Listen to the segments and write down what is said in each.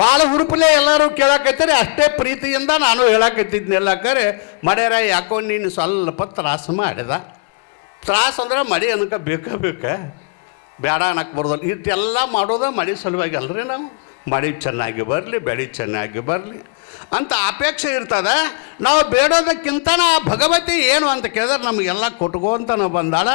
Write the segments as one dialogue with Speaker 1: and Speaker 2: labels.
Speaker 1: ಭಾಳ ಹುರುಪಲೆ ಎಲ್ಲರೂ ಕೇಳಾಕತ್ತಾರೆ, ಅಷ್ಟೇ ಪ್ರೀತಿಯಿಂದ ನಾನು ಹೇಳಾಕತ್ತಿದ್ನೆಲ್ಲ ಕರೆ, ಮಡ್ಯಾರ, ಯಾಕೋ ನೀನು ಸ್ವಲ್ಪ ತ್ರಾಸ ಮಾಡಿದ? ತ್ರಾಸ ಅಂದ್ರೆ ಮಡಿ ಅನ್ಕ ಬೇಕ ಬೇಕ. ಬೇಡ ಅನ್ನಕ್ಕೆ ಬರೋದಲ್ಲ. ಇದೆಲ್ಲ ಮಾಡೋದ ಮಡಿ ಸಲುವಾಗಿ ಅಲ್ರಿ ನಾವು. ಮಡಿ ಚೆನ್ನಾಗಿ ಬರಲಿ, ಬೆಳೆ ಚೆನ್ನಾಗಿ ಬರಲಿ. ಅಂತ ಅಪೇಕ್ಷೆ ಇರ್ತದೆ. ನಾವು ಬೇಡೋದಕ್ಕಿಂತ ಆ ಭಗವತಿ ಏನು ಅಂತ ಕೇಳಿದ್ರೆ, ನಮಗೆಲ್ಲ ಕೊಟ್ಕೋಂತ ನಾವು ಬಂದಾಳ.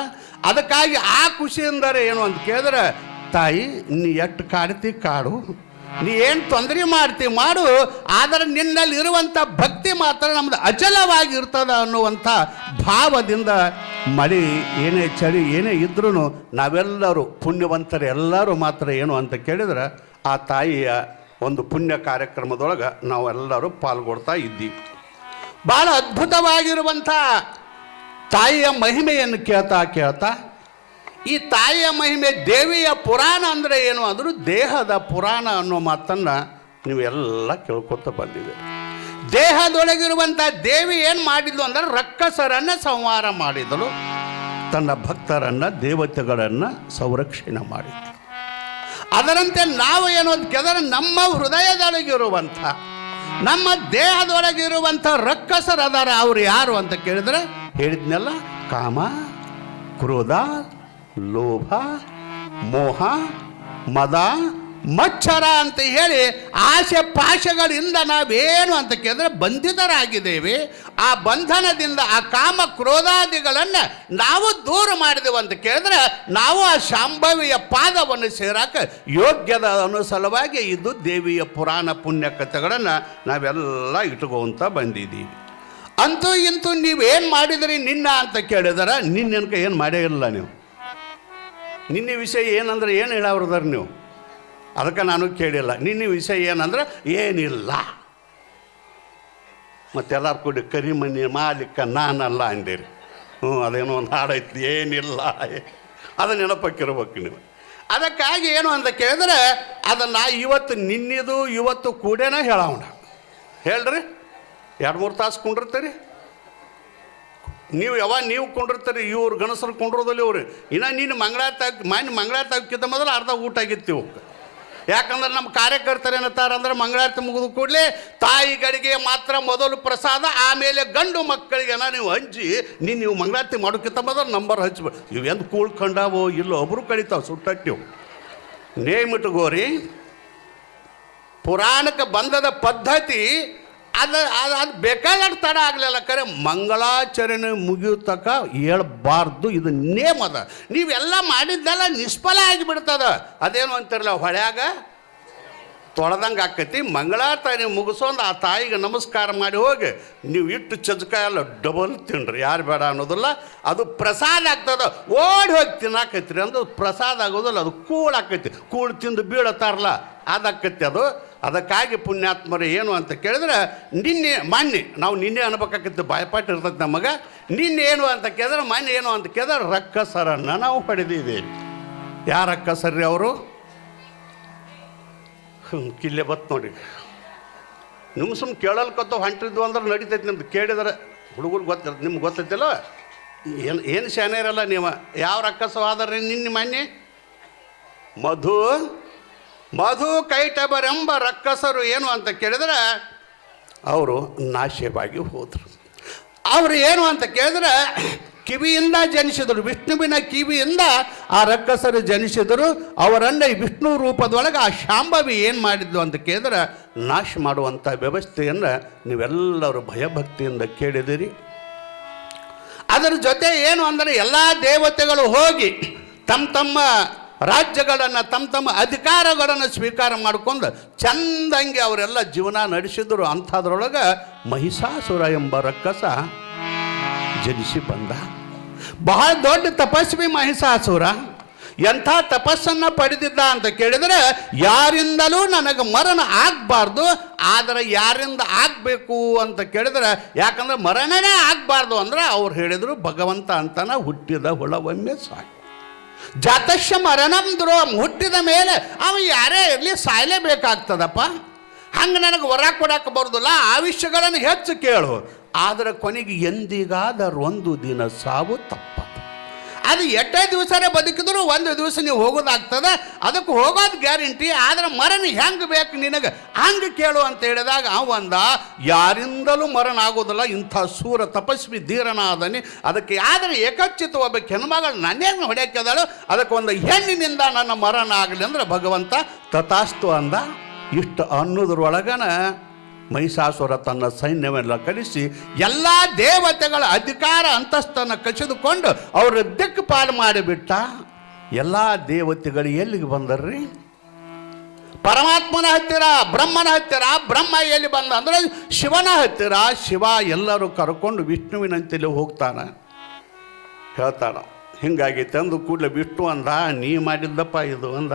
Speaker 1: ಅದಕ್ಕಾಗಿ ಆ ಖುಷಿಯಿಂದರೆ ಏನು ಅಂತ ಕೇಳಿದ್ರೆ, ತಾಯಿ, ನೀ ಎಷ್ಟು ಕಾಡ್ತಿ ಕಾಡು? ನೀ ಏನು ತೊಂದರೆ ಮಾಡ್ತಿ ಮಾಡು, ಆದರೆ ನಿನ್ನಲ್ಲಿ ಇರುವಂಥ ಭಕ್ತಿ ಮಾತ್ರ ನಮ್ದು ಅಚಲವಾಗಿ ಇರ್ತದ ಅನ್ನುವಂಥ ಭಾವದಿಂದ ಮಳೆ ಏನೇ ಚಳಿ ಏನೇ ಇದ್ರೂ ನಾವೆಲ್ಲರೂ ಪುಣ್ಯವಂತರು ಎಲ್ಲರೂ ಮಾತ್ರ ಏನು ಅಂತ ಕೇಳಿದ್ರೆ ಆ ತಾಯಿಯ ಒಂದು ಪುಣ್ಯ ಕಾರ್ಯಕ್ರಮದೊಳಗೆ ನಾವೆಲ್ಲರೂ ಪಾಲ್ಗೊಳ್ತಾ ಇದ್ದೀವಿ. ಭಾಳ ಅದ್ಭುತವಾಗಿರುವಂಥ ತಾಯಿಯ ಮಹಿಮೆಯನ್ನು ಕೇಳ್ತಾ ಕೇಳ್ತಾ ಈ ತಾಯಿಯ ಮಹಿಮೆ, ದೇವಿಯ ಪುರಾಣ ಅಂದರೆ ಏನು? ಅಂದರೂ ದೇಹದ ಪುರಾಣ ಅನ್ನೋ ಮಾತನ್ನು ನೀವೆಲ್ಲ ಕೇಳ್ಕೊತ ಬಂದಿದೆ. ದೇಹದೊಳಗಿರುವಂಥ ದೇವಿ ಏನು ಮಾಡಿದ್ಲು ಅಂದರೆ ರಕ್ಕಸರನ್ನು ಸಂಹಾರ ಮಾಡಿದಳು. ತನ್ನ ಭಕ್ತರನ್ನು, ದೇವತೆಗಳನ್ನು ಸಂರಕ್ಷಣೆ ಮಾಡಿದ್ಲು. ಅದರಂತೆ ನಾವು ಏನು ಕೇಳಿದ್ರೆ ನಮ್ಮ ಹೃದಯದೊಳಗಿರುವಂಥ, ನಮ್ಮ ದೇಹದೊಳಗಿರುವಂಥ ರಕ್ಕಸರದಾರ ಅವರು ಯಾರು ಅಂತ ಕೇಳಿದ್ರೆ ಹೇಳಿದ್ನೆಲ್ಲ, ಕಾಮ, ಕ್ರೋಧ ಲೋಭ, ಮೋಹ, ಮದ, ಮಚ್ಚರ ಅಂತ ಹೇಳಿ ಆಸೆ ಪಾಶಗಳಿಂದ ನಾವೇನು ಅಂತ ಕೇಳಿದ್ರೆ ಬಂಧಿತರಾಗಿದ್ದೇವೆ. ಆ ಬಂಧನದಿಂದ, ಆ ಕಾಮ ಕ್ರೋಧಾದಿಗಳನ್ನು ನಾವು ದೂರ ಮಾಡಿದೆವು ಅಂತ ಕೇಳಿದ್ರೆ ನಾವು ಆ ಶಾಂಭವಿಯ ಪಾದವನ್ನು ಸೇರಾಕ ಯೋಗ್ಯದ ಅನುಸಲವಾಗಿ ಸಲುವಾಗಿ ಇದು ದೇವಿಯ ಪುರಾಣ ಪುಣ್ಯ ಕಥೆಗಳನ್ನು ನಾವೆಲ್ಲ ಇಟ್ಕೊಂತ ಬಂದಿದ್ದೀವಿ. ಅಂತೂ ಇಂತೂ ನೀವೇನು ಮಾಡಿದ್ರಿ ನಿನ್ನ ಅಂತ ಕೇಳಿದ್ರೆ ನಿನ್ನ ಏನು ಮಾಡೇ ಇಲ್ಲ ನೀವು. ನಿನ್ನೆ ವಿಷಯ ಏನಂದ್ರೆ ಏನು ಹೇಳವ್ರದಾರ ನೀವು? ಅದಕ್ಕೆ ನಾನು ಕೇಳಿಲ್ಲ. ನಿನ್ನೆ ವಿಷಯ ಏನಂದ್ರೆ ಏನಿಲ್ಲ. ಮತ್ತೆಲ್ಲರೂ ಕೂಡಿ ಕರಿಮನಿ ಮಾಲೀಕ ನಾನಲ್ಲ ಅಂದಿರಿ. ಹ್ಞೂ ಅದೇನೋ ಒಂದು ಹಾಡೈತಿ ಏನಿಲ್ಲ. ಅದು ನೆನಪಕ್ಕಿರ್ಬೇಕು ನೀವು. ಅದಕ್ಕಾಗಿ ಏನು ಅಂತ ಕೇಳಿದ್ರೆ ಅದನ್ನು ಇವತ್ತು ನಿನ್ನಿದು ಇವತ್ತು ಕೂಡೇನ ಹೇಳೋಣ ಹೇಳ್ರಿ, ಎರಡು ಮೂರು ತಾಸು ಕುಂಡಿರ್ತೀರಿ. ನೀವು ಯಾವಾಗ ನೀವು ಕೊಂಡಿರ್ತಾರೆ, ಇವ್ರು ಗಣಸರು ಕೊಂಡಿರೋದಲ್ಲಿ ಇವ್ರು ಇನ್ನು ನೀನು ಮಂಗಳ ತಾಗ್ ಮನೆ ಮಂಗಳಾರ ತಾಗಿದ್ದ ಮೊದಲು ಅರ್ಧ ಊಟ ಆಗಿತ್ತು ಯಾಕಂದ್ರೆ ನಮ್ಮ ಕಾರ್ಯಕರ್ತರು ಅಂದ್ರೆ ಮಂಗಳಾರತಿ ಮುಗಿದ ಕೂಡಲೇ ತಾಯಿಗಳಿಗೆ ಮಾತ್ರ ಮೊದಲು ಪ್ರಸಾದ, ಆಮೇಲೆ ಗಂಡು ಮಕ್ಕಳಿಗೆನ ನೀವು ಹಂಚಿ, ನೀನು ನೀವು ಮಂಗಳಾರತಿ ಮಾಡೋಕ್ಕಿಂತ ಮೊದಲು ನಂಬರ್ ಹಚ್ಚಿ ನೀವು ಎಂತ ಕೂಳ್ಕೊಂಡಾವೋ ಇಲ್ಲೋ ಒಬ್ರು ಕಡಿತಾವೆ ಸುಟ್ಟಟ್ಟಿವು ನೇಮಿಟ್ಕೋರಿ ಪುರಾಣಕ್ಕೆ ಬಂದದ ಪದ್ಧತಿ ಅದು ಅದು ಅದು ಬೇಕಾದಷ್ಟು ತಡ ಆಗಲಿಲ್ಲ ಕರೆ. ಮಂಗಳಾಚರಣೆ ಮುಗಿಯೋ ತಕ ಹೇಳ್ಬಾರ್ದು, ಇದು ನೇಮ್ ಅದ. ನೀವೆಲ್ಲ ಮಾಡಿದ್ದೆಲ್ಲ ನಿಷ್ಫಲ ಆಗಿಬಿಡ್ತದ. ಅದೇನು ಅಂತಿರಲ್ಲ, ಹೊಳ್ಯಾಗ ತೊಳೆದಂಗೆ ಆಕೈತಿ. ಮಂಗಳಾರತಿ ಮುಗಿಸೋಂದು ಆ ತಾಯಿಗೆ ನಮಸ್ಕಾರ ಮಾಡಿ ಹೋಗಿ, ನೀವು ಇಟ್ಟು ಚಜ್ಕ ಎಲ್ಲ ಡಬಲ್ ತಿನ್ರಿ, ಯಾರು ಬೇಡ ಅನ್ನೋದಿಲ್ಲ. ಅದು ಪ್ರಸಾದ ಆಗ್ತದ. ಓಡಿ ಹೋಗಿ ತಿನ್ನಾಕೈತ್ರಿ ಅಂದ್ರೆ ಪ್ರಸಾದ ಆಗೋದಿಲ್ಲ, ಅದು ಕೂಳಾಕೈತಿ ಕೂಳು ಕೂಳ್ ತಿಂದು ಬೀಳತ್ತಾರಲ್ಲ ಅದಾಕೈತಿ ಅದು. ಅದಕ್ಕಾಗಿ ಪುಣ್ಯಾತ್ಮರು ಏನು ಅಂತ ಕೇಳಿದ್ರೆ, ನಿನ್ನೆ ಮಾನ್ಯ ನಾವು ನಿನ್ನೆ ಅನ್ಬೇಕಾಗಿತ್ತು, ಬಾಯ್ಪಾಟ್ ಇರ್ತದೆ ನಮಗೆ ನಿನ್ನೆ ಏನು ಅಂತ ಕೇಳಿದ್ರೆ ಮಾನ್ಯ ಏನು ಅಂತ ಕೇಳಿದ್ರೆ ರಕ್ಕಸರನ್ನು ನಾವು ಪಡೆದಿದ್ದೀವಿ. ಯಾರು ರಕ್ಕಸರ್ರಿ ಅವರು? ಕಿಲ್ಲೆ ಬತ್ ನೋಡಿ. ನಿಮ್ಮ ಸುಮ್ ಕೇಳಲ್ಕತ್ತ ಹೊಂಟಿದ್ವು ಅಂದ್ರೆ ನಡೀತೈತಿ ನಿಮ್ದು. ಕೇಳಿದ್ರೆ, ಹುಡುಗರು ಗೊತ್ತಿರುತ್ತೆ ನಿಮ್ಗೆ ಗೊತ್ತೈತಿಲ್ಲ? ಏನು ಏನು ಶಾನೆ ಇರಲ್ಲ ನೀವು? ಯಾವ ರಕ್ಕಸವಾದ್ರಿ ನಿನ್ನೆ ಮಾನ್ಯ ಮಧು? ಮಧು ಕೈಟಬರೆಂಬ ರಕ್ಕಸರು ಏನು ಅಂತ ಕೇಳಿದ್ರೆ, ಅವರು ನಾಶವಾಗಿ ಹೋದರು. ಅವರು ಏನು ಅಂತ ಕೇಳಿದ್ರೆ, ಕಿವಿಯಿಂದ ಜನಿಸಿದರು, ವಿಷ್ಣುವಿನ ಕಿವಿಯಿಂದ ಆ ರಕ್ಕಸರು ಜನಿಸಿದರು. ಅವರನ್ನು ವಿಷ್ಣು ರೂಪದೊಳಗೆ ಆ ಶಾಂಭವಿ ಏನು ಮಾಡಿದ್ದು ಅಂತ ಕೇಳಿದ್ರೆ, ನಾಶ ಮಾಡುವಂಥ ವ್ಯವಸ್ಥೆಯನ್ನು ನೀವೆಲ್ಲರೂ ಭಯಭಕ್ತಿಯಿಂದ ಕೇಳಿದಿರಿ. ಅದರ ಜೊತೆ ಏನು ಅಂದರೆ ಎಲ್ಲ ದೇವತೆಗಳು ಹೋಗಿ ತಮ್ಮ ತಮ್ಮ ರಾಜ್ಯಗಳನ್ನು ತಮ್ಮ ತಮ್ಮ ಅಧಿಕಾರಗಳನ್ನು ಸ್ವೀಕಾರ ಮಾಡ್ಕೊಂಡು ಚಂದಂಗೆ ಅವರೆಲ್ಲ ಜೀವನ ನಡೆಸಿದ್ರು. ಅಂಥದ್ರೊಳಗೆ ಮಹಿಷಾಸುರ ಎಂಬ ರಕ್ಕಸ ಜನಿಸಿ ಬಂದ. ಬಹಳ ದೊಡ್ಡ ತಪಸ್ವಿ ಮಹಿಷಾಸುರ. ಎಂಥ ತಪಸ್ಸನ್ನು ಪಡೆದಿದ್ದ ಅಂತ ಕೇಳಿದರೆ, ಯಾರಿಂದಲೂ ನನಗೆ ಮರಣ ಆಗಬಾರ್ದು, ಆದರೆ ಯಾರಿಂದ ಆಗಬೇಕು ಅಂತ ಕೇಳಿದ್ರೆ, ಯಾಕಂದ್ರೆ ಮರಣನೇ ಆಗಬಾರ್ದು ಅಂದ್ರೆ ಅವ್ರು ಹೇಳಿದರು ಭಗವಂತ ಅಂತನ ಹುಟ್ಟಿದ ಹುಳವೊಮ್ಮೆ ಸಾಕು. ಜಾತಶ್ಯ ಮರಣಂ ದ್ರೋಹಂ. ಹುಟ್ಟಿದ ಮೇಲೆ ಅವ ಯಾರೇ ಇರಲಿ ಸಾಯಲೇಬೇಕಾಗ್ತದಪ್ಪ. ಹಂಗೆ ನನಗೆ ವರ ಕೊಡಕ್ಕೆ ಬರೋದಿಲ್ಲ, ಆ ಹೆಚ್ಚು ಕೇಳು. ಆದರೆ ಕೊನೆಗೆ ಎಂದಿಗಾದರೂ ಒಂದು ದಿನ ಸಾವು ತಪ್ಪದು ಅದು ಎಷ್ಟೇ ದಿವಸನೇ ಬದುಕಿದ್ರು ಒಂದು ದಿವಸ ನೀವು ಹೋಗೋದಾಗ್ತದೆ. ಅದಕ್ಕೆ ಹೋಗೋದು ಗ್ಯಾರಂಟಿ, ಆದರೆ ಮರಣ ಹೆಂಗೆ ಬೇಕು ನಿನಗೆ? ಹಂಗೆ ಕೇಳು ಅಂತ ಹೇಳಿದಾಗ ಅವ ಅಂದ ಯಾರಿಂದಲೂ ಮರಣ ಆಗೋದಿಲ್ಲ ಇಂಥ ಸೂರ ತಪಸ್ವಿ ಧೀರನಾದನಿ. ಅದಕ್ಕೆ ಆದರೆ ಏಕಚಿತ ಒಬ್ಬ ಹೆಣ್ಮಗಳು ನನ್ನೇನು ಹೊಡೆಯಕ್ಕದಾಳು? ಅದಕ್ಕೆ ಒಂದು ಹೆಣ್ಣಿನಿಂದ ನನ್ನ ಮರಣ ಆಗಲಿ ಅಂದ್ರೆ ಭಗವಂತ ತಥಾಸ್ತು ಅಂದ. ಇಷ್ಟು ಅನ್ನೋದ್ರೊಳಗನ ಮಹಿಷಾಸುರ ತನ್ನ ಸೈನ್ಯವೆಲ್ಲ ಕಳಿಸಿ ಎಲ್ಲ ದೇವತೆಗಳ ಅಧಿಕಾರ ಅಂತಸ್ತನ್ನು ಕಸಿದುಕೊಂಡು ಅವರ ದಿಕ್ಪಾಲು ಮಾಡಿಬಿಟ್ಟ. ಎಲ್ಲ ದೇವತೆಗಳು ಎಲ್ಲಿಗೆ ಬಂದರ್ರಿ? ಪರಮಾತ್ಮನ ಹತ್ತಿರ, ಬ್ರಹ್ಮನ ಹತ್ತಿರ, ಬ್ರಹ್ಮ ಎಲ್ಲಿ ಬಂದ ಅಂದ್ರೆ ಶಿವನ ಹತ್ತಿರ. ಶಿವ ಎಲ್ಲರೂ ಕರ್ಕೊಂಡು ವಿಷ್ಣುವಿನಂತೆಲ್ಲಿ ಹೋಗ್ತಾನೆ. ಹೇಳ್ತಾನ, ಹಿಂಗಾಗಿ ತಂದು ಕೂಡಲೇ ವಿಷ್ಣು ಅಂದ, ನೀ ಮಾಡಿದ್ದಪ್ಪ ಇದು ಅಂದ.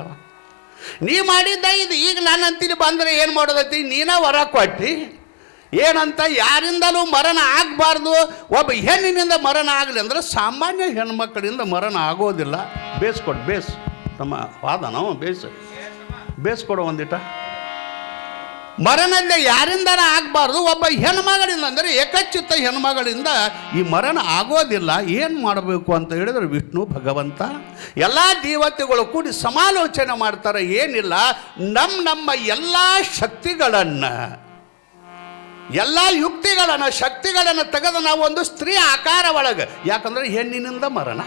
Speaker 1: ನೀ ಮಾಡಿದ್ದ ಇದು ಈಗ ನಾನು ಅಂತೀನಿ ಬಂದರೆ ಏನು ಮಾಡೋದೈತಿ? ನೀನ ವರ ಕೊಟ್ಟಿ. ಏನಂತ ಯಾರಿಂದಲೂ ಮರಣ ಆಗಬಾರ್ದು. ಒಬ್ಬ ಹೆಣ್ಣಿನಿಂದ ಮರಣ ಆಗಲಿ ಅಂದ್ರೆ ಸಾಮಾನ್ಯ ಹೆಣ್ಮಕ್ಕಳಿಂದ ಮರಣ ಆಗೋದಿಲ್ಲ. ಬೇಸ್ ಕೊಟ್ಟು ಬೇಸ್. ನಮ್ಮ ವಾದನೋ ಬೇಸ್. ಬೇಸ್ಕೊಡು ಒಂದಿಟ. ಮರಣದ ಯಾರಿಂದನ ಆಗಬಾರ್ದು? ಒಬ್ಬ ಹೆಣ್ಮಗಳಿಂದ ಅಂದರೆ ಏಕಚಿತ್ತ ಹೆಣ್ಮಗಳಿಂದ ಈ ಮರಣ ಆಗೋದಿಲ್ಲ. ಏನು ಮಾಡಬೇಕು ಅಂತ ಹೇಳಿದ್ರೆ ವಿಷ್ಣು, ಭಗವಂತ ಎಲ್ಲ ದೇವತೆಗಳು ಕೂಡಿ ಸಮಾಲೋಚನೆ ಮಾಡ್ತಾರೆ. ಏನಿಲ್ಲ ನಮ್ಮ ನಮ್ಮ ಎಲ್ಲ ಶಕ್ತಿಗಳನ್ನು, ಎಲ್ಲ ಯುಕ್ತಿಗಳನ್ನು, ಶಕ್ತಿಗಳನ್ನು ತೆಗೆದು ನಾವು ಒಂದು ಸ್ತ್ರೀ ಆಕಾರ ಒಳಗೆ. ಯಾಕಂದ್ರೆ ಹೆಣ್ಣಿನಿಂದ ಮರಣ.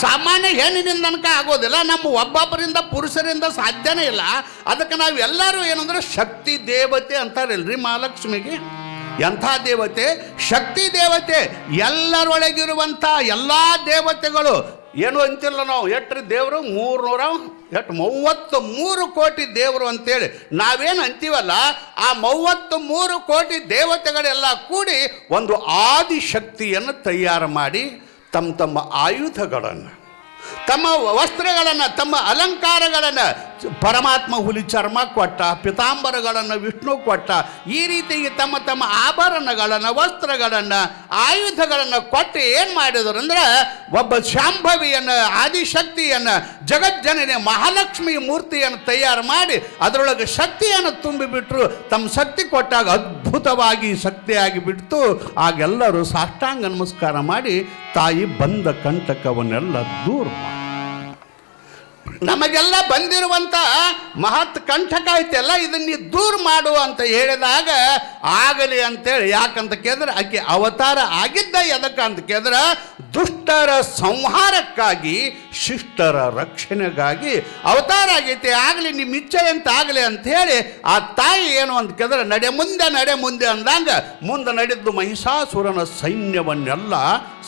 Speaker 1: ಸಾಮಾನ್ಯ ಹೆಣ್ಣಿನಿಂದ ತನಕ ಆಗೋದಿಲ್ಲ, ನಮ್ಮ ಒಬ್ಬೊಬ್ಬರಿಂದ ಪುರುಷರಿಂದ ಸಾಧ್ಯನೇ ಇಲ್ಲ. ಅದಕ್ಕೆ ನಾವು ಎಲ್ಲರೂ ಏನಂದ್ರೆ ಶಕ್ತಿ ದೇವತೆ ಅಂತಾರಲ್ರಿ ಮಹಾಲಕ್ಷ್ಮಿಗೆ? ಎಂಥ ದೇವತೆ? ಶಕ್ತಿ ದೇವತೆ. ಎಲ್ಲರೊಳಗಿರುವಂಥ ಎಲ್ಲ ದೇವತೆಗಳು. ಏನು ಅಂತಿಲ್ಲ ನಾವು, ಎಟ್ರಿ ದೇವರು? ಮೂರ್ನೂರ ಎಷ್ಟು ಮೂವತ್ತು ಮೂರು ಕೋಟಿ ದೇವರು ಅಂತೇಳಿ. ನಾವೇನು ಅಂತೀವಲ್ಲ, ಆ ಮೂವತ್ತು ಮೂರು ಕೋಟಿ ದೇವತೆಗಳೆಲ್ಲ ಕೂಡಿ ಒಂದು ಆದಿಶಕ್ತಿಯನ್ನು ತಯಾರು ಮಾಡಿ ತಮ್ಮ ತಮ್ಮ ಆಯುಧಗಳನ್ನು ತಮ್ಮ ವಸ್ತ್ರಗಳನ್ನು, ತಮ್ಮ ಅಲಂಕಾರಗಳನ್ನು ಪರಮಾತ್ಮ ಹುಲಿ ಚರ್ಮ ಕೊಟ್ಟ, ಪಿತಾಂಬರಗಳನ್ನು ವಿಷ್ಣು ಕೊಟ್ಟ, ಈ ರೀತಿ ತಮ್ಮ ತಮ್ಮ ಆಭರಣಗಳನ್ನು, ವಸ್ತ್ರಗಳನ್ನು, ಆಯುಧಗಳನ್ನು ಕೊಟ್ಟು ಏನು ಮಾಡಿದರು ಅಂದ್ರೆ ಒಬ್ಬ ಶಾಂಭವಿಯನ್ನು, ಆದಿಶಕ್ತಿಯನ್ನು, ಜಗಜ್ಜನನೆ ಮಹಾಲಕ್ಷ್ಮಿ ಮೂರ್ತಿಯನ್ನು ತಯಾರು ಮಾಡಿ ಅದರೊಳಗೆ ಶಕ್ತಿಯನ್ನು ತುಂಬಿಬಿಟ್ರು ತಮ್ಮ ಶಕ್ತಿ ಕೊಟ್ಟಾಗ ಅದ್ಭುತವಾಗಿ ಶಕ್ತಿಯಾಗಿ ಬಿಡ್ತು. ಆಗೆಲ್ಲರೂ ಸಾಷ್ಟಾಂಗ ನಮಸ್ಕಾರ ಮಾಡಿ ತಾಯಿ ಬಂದ ಕಂಟಕವನ್ನೆಲ್ಲ ದೂರ ಮಾಡಿ ನಮಗೆಲ್ಲ ಬಂದಿರುವಂಥ ಮಹತ್ ಕಂಠಕ ಐತೆಲ್ಲ ಇದನ್ನ ದೂರ ಮಾಡು ಅಂತ ಹೇಳಿದಾಗ ಆಗಲಿ ಅಂತೇಳಿ ಯಾಕಂತ ಕೇಳಿದ್ರೆ, ಆಕೆ ಅವತಾರ ಆಗಿದ್ದ ಎದಕ್ಕೆ ಅಂತ ಕೇಳಿದ್ರೆ, ದುಷ್ಟರ ಸಂಹಾರಕ್ಕಾಗಿ, ಶಿಷ್ಟರ ರಕ್ಷಣೆಗಾಗಿ ಅವತಾರ ಆಗೈತೆ, ಆಗಲಿ ನಿಮ್ಮ ಇಚ್ಛೆ ಅಂತ ಆಗಲಿ ಅಂತ ಹೇಳಿ ಆ ತಾಯಿ ಏನು ಅಂತ ಕೇಳಿದ್ರೆ, ನಡೆ ಮುಂದೆ ನಡೆ ಮುಂದೆ ಅಂದಂಗ ಮುಂದೆ ನಡೆದ್ದು ಮಹಿಷಾಸುರನ ಸೈನ್ಯವನ್ನೆಲ್ಲ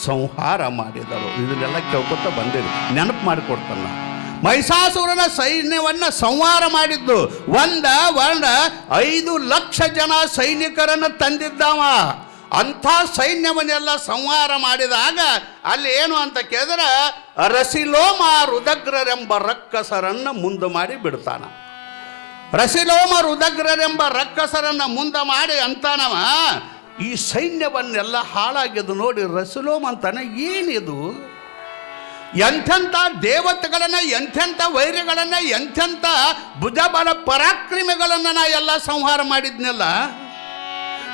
Speaker 1: ಸಂಹಾರ ಮಾಡಿದರು ಇದನ್ನೆಲ್ಲ ಕೇಳ್ಕೊತ ಬಂದಿರಿ ನೆನಪು ಮಾಡಿಕೊಡ್ತಾನೆ. ಮಹಿಷಾಸುರನ ಸೈನ್ಯವನ್ನು ಸಂಹಾರ ಮಾಡಿದ್ದು. ಒಂದ ವರ್ಣ ಐದು ಲಕ್ಷ ಜನ ಸೈನಿಕರನ್ನು ತಂದಿದ್ದಾವ. ಅಂಥ ಸೈನ್ಯವನ್ನೆಲ್ಲ ಸಂಹಾರ ಮಾಡಿದಾಗ ಅಲ್ಲಿ ಏನು ಅಂತ ಕೇಳಿದ್ರೆ, ರಸಿಲೋಮ ರುದಗ್ರರೆಂಬ ರಕ್ಕಸರನ್ನು ಮುಂದೆ ಮಾಡಿ ಬಿಡ್ತಾನ. ರಸಿಲೋಮ ರುದಗ್ರರೆಂಬ ರಕ್ಕಸರನ್ನ ಮುಂದೆ ಮಾಡಿ ಅಂತಾನವ. ಈ ಸೈನ್ಯವನ್ನೆಲ್ಲ ಹಾಳಾಗಿದ್ದು ನೋಡಿ ರಸಿಲೋಮ ಅಂತಾನೆ, ಏನಿದು? ಎಂಥೆಂಥ ದೇವತೆಗಳನ್ನ, ಎಂಥೆಂಥ ವೈರ್ಯಗಳನ್ನು ಎಂಥೆಂಥ ಬುಧಬಲ ಪರಾಕ್ರಮಿಗಳನ್ನ ನಾ ಎಲ್ಲ ಸಂಹಾರ ಮಾಡಿದ್ನೆಲ್ಲ,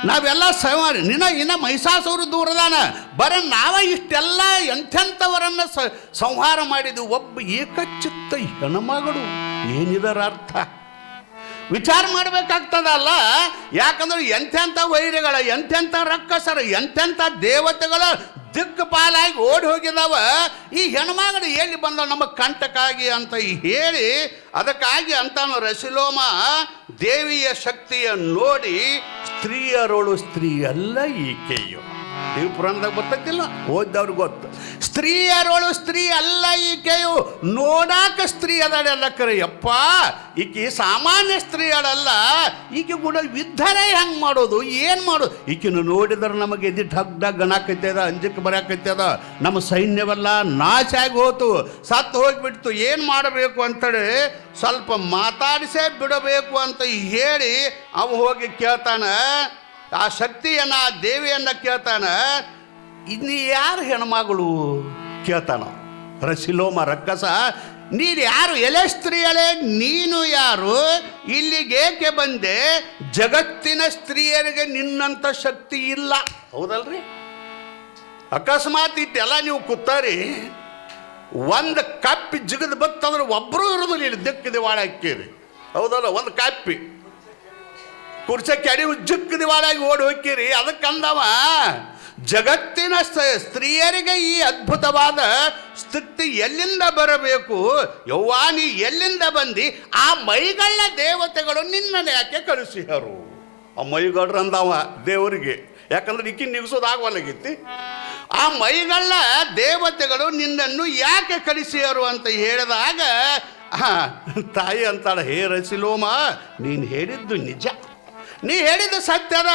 Speaker 1: ನಾವೆಲ್ಲ ಸಂಹಾರ, ನಿನ್ನ, ಇನ್ನ ಮಹಿಷಾಸುರ ದೂರದಾನ, ಬರ ನಾವ ಇಷ್ಟೆಲ್ಲ ಎಂಥೆಂಥವರನ್ನು ಸಂಹಾರ ಮಾಡಿದ್ವು ಒಬ್ಬ ಏಕಚಿತ್ತ ಹೆಣ್ಮಗಳು, ಏನಿದರ ಅರ್ಥ? ವಿಚಾರ ಮಾಡಬೇಕಾಗ್ತದಲ್ಲ, ಯಾಕಂದ್ರೆ ಎಂಥೆಂಥ ವೈರ್ಯಗಳ ಎಂಥೆಂಥ ರಕ್ಕಸರ ಎಂಥೆಂಥ ದೇವತೆಗಳ ದಿಕ್ಕು ಪಾಲಾಗಿ ಓಡಿ ಹೋಗಿದಾವ. ಈ ಹೆಣ್ಮಗಳು ಎಲ್ಲಿ ಬಂದ ನಮ್ಮ ಕಂಟಕಾಗಿ ಅಂತ ಹೇಳಿ, ಅದಕ್ಕಾಗಿ ಅಂತಾನು ರಸಿಲೋಮ ದೇವಿಯ ಶಕ್ತಿಯ ನೋಡಿ ಸ್ತ್ರೀಯರೋಳು ಸ್ತ್ರೀಯಲ್ಲ ಈಕೆಯು. ದೇವ್ ಪುರಾಣದಾಗ ಬರ್ತೈತಿಲ್ಲ? ಓದ್ದವ್ರಿಗೆ ಗೊತ್ತು. ಸ್ತ್ರೀಯರೋಳು ಸ್ತ್ರೀ ಅಲ್ಲ ಈಕೆಯು. ನೋಡಾಕ ಸ್ತ್ರೀ ಅದಾಳೆಲ್ಲ ಕರೆ. ಯಪ್ಪ ಈಕೆ ಸಾಮಾನ್ಯ ಸ್ತ್ರೀ ಅಳಲ್ಲ. ಈಕೆ ಕೂಡ ಯುದ್ಧನೇ ಹೆಂಗೆ ಮಾಡೋದು? ಏನು ಮಾಡೋದು? ಈಕಿನ ನೋಡಿದ್ರೆ ನಮಗೆ ಎದಿ ಡಗ್ ಡಗ್ ಗಣಾಕೈತದ ಅಂಜಕ್ಕೆ ಬರಾಕೈತದ ನಮ್ಮ ಸೈನ್ಯವೆಲ್ಲ ನಾಶ ಆಗಿ ಹೋತು. ಸತ್ತು ಹೋಗಿಬಿಡ್ತು. ಏನು ಮಾಡಬೇಕು ಅಂತೇಳಿ ಸ್ವಲ್ಪ ಮಾತಾಡಿಸೇ ಬಿಡಬೇಕು ಅಂತ ಹೇಳಿ ಅವ ಹೋಗಿ ಕೇಳ್ತಾನ ಆ ಶಕ್ತಿಯನ್ನ ಆ ದೇವಿಯನ್ನ ಕೇಳ್ತಾನ ಇನ್ನು ಯಾರು ಹೆಣ್ಮಗಳು? ಕೇಳ್ತಾನ. ರಸಿಲೋಮ ರಕ್ಕಸ, ನೀನು ಯಾರು? ಎಲೆ ಸ್ತ್ರೀಯಳೇ, ನೀನು ಯಾರು? ಇಲ್ಲಿಗೇಕೆ ಬಂದೆ? ಜಗತ್ತಿನ ಸ್ತ್ರೀಯರಿಗೆ ನಿನ್ನಂಥ ಶಕ್ತಿ ಇಲ್ಲ. ಹೌದಲ್ರಿ? ಅಕಸ್ಮಾತ್ ಇಟ್ಟೆಲ್ಲ ನೀವು ಕೂತಾರಿ, ಒಂದು ಕಪ್ಪಿ ಜಿಗದ್ ಬತ್ತಂದ್ರೆ ಒಬ್ಬರು ಇರೋದಿಲ್ಲ ಇಲ್ಲಿ ದಿಕ್ಕಿದೆ ದಿವಾಳ ಹಾಕಿರಿ ಹೌದಲ್ಲ? ಒಂದು ಕಪ್ಪಿ. ಕುರ್ಚ ಕೆಡಿ ಉಜ್ಜುಕ್ ದಿವಾಳಾಗಿ ಓಡಿ ಹೋಗ್ತೀರಿ. ಅದಕ್ಕಂದವ ಜಗತ್ತಿನ ಸ್ತ್ರೀಯರಿಗೆ ಈ ಅದ್ಭುತವಾದ ಸ್ಥಿತಿ ಎಲ್ಲಿಂದ ಬರಬೇಕು? ಯವ್ವಾ, ನೀ ಎಲ್ಲಿಂದ ಬಂದಿ? ಆ ಮೈಗಳ ದೇವತೆಗಳು ನಿನ್ನನ್ನು ಯಾಕೆ ಕಳಿಸಿದರು ಆ ಮೈಗಳ್ರು ಅಂದವ ದೇವರಿಗೆ. ಯಾಕಂದ್ರೆ ಇಕ್ಕಿ ನಿಗಿಸೋದಾಗವಲ್ಲಾಗಿತ್ತು ಆ ಮೈಗಳ ದೇವತೆಗಳು ನಿನ್ನನ್ನು ಯಾಕೆ ಕಳಿಸಿಯರು ಅಂತ ಹೇಳಿದಾಗ ತಾಯಿ ಅಂತಾಳ, ಹೇ ರಸಿಲೋಮ, ನೀನು ಹೇಳಿದ್ದು ನಿಜ. ನೀ ಹೇಳಿದ ಸತ್ಯದ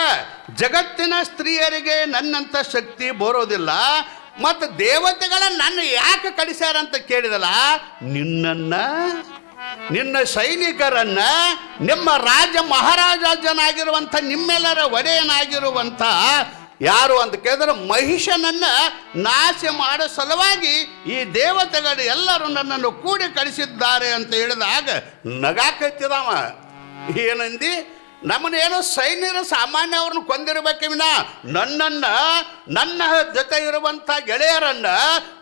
Speaker 1: ಜಗತ್ತಿನ ಸ್ತ್ರೀಯರಿಗೆ ನನ್ನಂಥ ಶಕ್ತಿ ಬರೋದಿಲ್ಲ, ಮತ್ತು ದೇವತೆಗಳ ನನ್ನ ಯಾಕೆ ಕಳಿಸ್ಯಾರ ಅಂತ ಕೇಳಿದಲ್ಲ, ನಿನ್ನನ್ನ, ನಿನ್ನ ಸೈನಿಕರನ್ನ, ನಿಮ್ಮ ರಾಜ ಮಹಾರಾಜನಾಗಿರುವಂಥ ನಿಮ್ಮೆಲ್ಲರ ಒಡೆಯನಾಗಿರುವಂಥ ಯಾರು ಅಂತ ಕೇಳಿದ್ರೆ ಮಹಿಷನನ್ನ ನಾಶ ಮಾಡೋ ಸಲುವಾಗಿ ಈ ದೇವತೆಗಳು ಎಲ್ಲರೂ ನನ್ನನ್ನು ಕೂಡಿ ಕಳಿಸಿದ್ದಾರೆ ಅಂತ ಹೇಳಿದಾಗ ನಗಾಕತ್ತಿದವ. ಏನಂದಿ? ನಮ್ಮನ್ನೇನೋ ಸೈನ್ಯರ ಸಾಮಾನ್ಯ ಅವ್ರನ್ನ ವಿನ. ನನ್ನನ್ನ, ನನ್ನ ಜೊತೆ ಇರುವಂಥ ಗೆಳೆಯರನ್ನ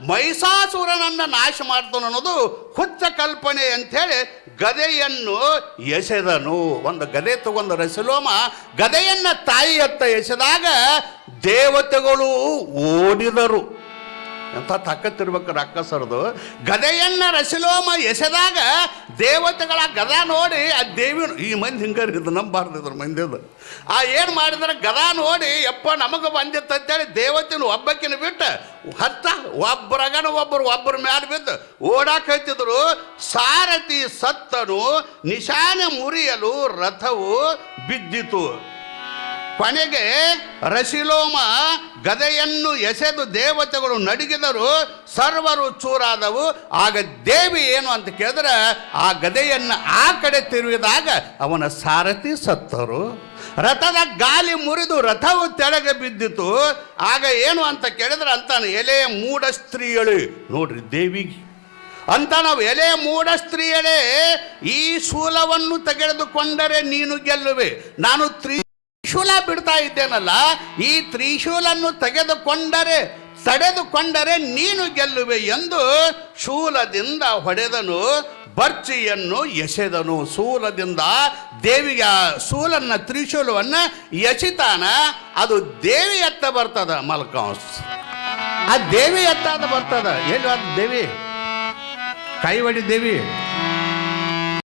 Speaker 1: ಮೈಸಾಸುರನನ್ನು ನಾಶ ಮಾಡ್ತಾನೆ ಅನ್ನೋದು ಹುಚ್ಚ ಕಲ್ಪನೆ ಅಂಥೇಳಿ ಗದೆಯನ್ನು ಎಸೆದನು. ಒಂದು ಗದೆ ತಗೊಂಡು ರಸಲೋಮ, ಗದೆಯನ್ನು ತಾಯಿ ಎತ್ತ ಎಸೆದಾಗ ದೇವತೆಗಳು ಓಡಿದರು. ಎಂಥ ತಕ್ಕತ್ತಿರ್ಬೇಕು ರಕ್ಕಸರದು ಗದೆಯನ್ನ ರಸಲೋಮ ಎಸೆದಾಗ ದೇವತೆಗಳ ಗದ ನೋಡಿ ಆ ದೇವಿ ಈ ಮಂದಿ ಹಿಂಗಾರಿ ಇದು ನಂಬಾರ್ದು ಇದ್ರ ಮಂದಿದು ಆ ಏನು ಮಾಡಿದ್ರೆ ಗದ ನೋಡಿ, ಯಪ್ಪ ನಮಗೆ ಬಂದಿತ್ತು ಅಂತೇಳಿ ದೇವತಿನ ಒಬ್ಬಕ್ಕಿನ ಬಿಟ್ಟು ಹತ್ತ, ಒಬ್ಬರಗನ ಒಬ್ಬರು ಒಬ್ಬರ ಮ್ಯಾಲೆ ಬಿದ್ದು ಓಡಾಕ್ ಹತ್ತಿದ್ರು. ಸಾರಥಿ ಸತ್ತನು, ನಿಶಾನೆ ಮುರಿಯಲು ರಥವು ಬಿದ್ದಿತು. ಕೊನೆಗೆ ರಸಿಲೋಮ ಗದೆಯನ್ನು ಎಸೆದು ದೇವತೆಗಳು ನಡುಗಿದರು, ಸರ್ವರು ಚೂರಾದವು, ಆಗ ದೇವಿ ಏನು ಅಂತ ಕೇಳಿದ್ರೆ, ಆ ಗದೆಯನ್ನು ಆ ಕಡೆ ತಿರುಗಿದಾಗ ಅವನ ಸಾರಥಿ ಸತ್ತರು. ರಥದ ಗಾಲಿ ಮುರಿದು ರಥವು ತೆಳಗೆ ಬಿದ್ದಿತು. ಆಗ ಏನು ಅಂತ ಕೇಳಿದ್ರೆ, ಅಂತಾನೆ, ಎಲೆ ಮೂಢ ಸ್ತ್ರೀಯಳು ನೋಡ್ರಿ ದೇವಿಗೆ. ಅಂತ ನಾವು ಎಲೆ ಮೂಢ ಸ್ತ್ರೀಯಳೇ ಈ ಶೂಲವನ್ನು ತೆಗೆದುಕೊಂಡರೆ ನೀನು ಗೆಲ್ಲುವೆ. ನಾನು ತ್ರಿಶೂಲ ಬಿಡ್ತಾ ಇದ್ದೇನಲ್ಲ, ಈ ತ್ರಿಶೂಲನ್ನು ತೆಗೆದುಕೊಂಡರೆ ತಡೆದುಕೊಂಡರೆ ನೀನು ಗೆಲ್ಲುವೆ ಎಂದು ಶೂಲದಿಂದ ಹೊಡೆದನು, ಬರ್ಚಿಯನ್ನು ಎಸೆದನು. ಶೂಲದಿಂದ ದೇವಿಗೆ ಆ ಶೂಲನ್ನ ತ್ರಿಶೂಲವನ್ನ ಎಸಿತಾನ, ಅದು ದೇವಿ ಎತ್ತ ಬರ್ತದ ಮಲ್ಕಾಂಸ್. ಆ ದೇವಿ ಎತ್ತ ಬರ್ತದ. ಏನು ಅದು ದೇವಿ? ಕೈ ಹೊಡಿ ದೇವಿ.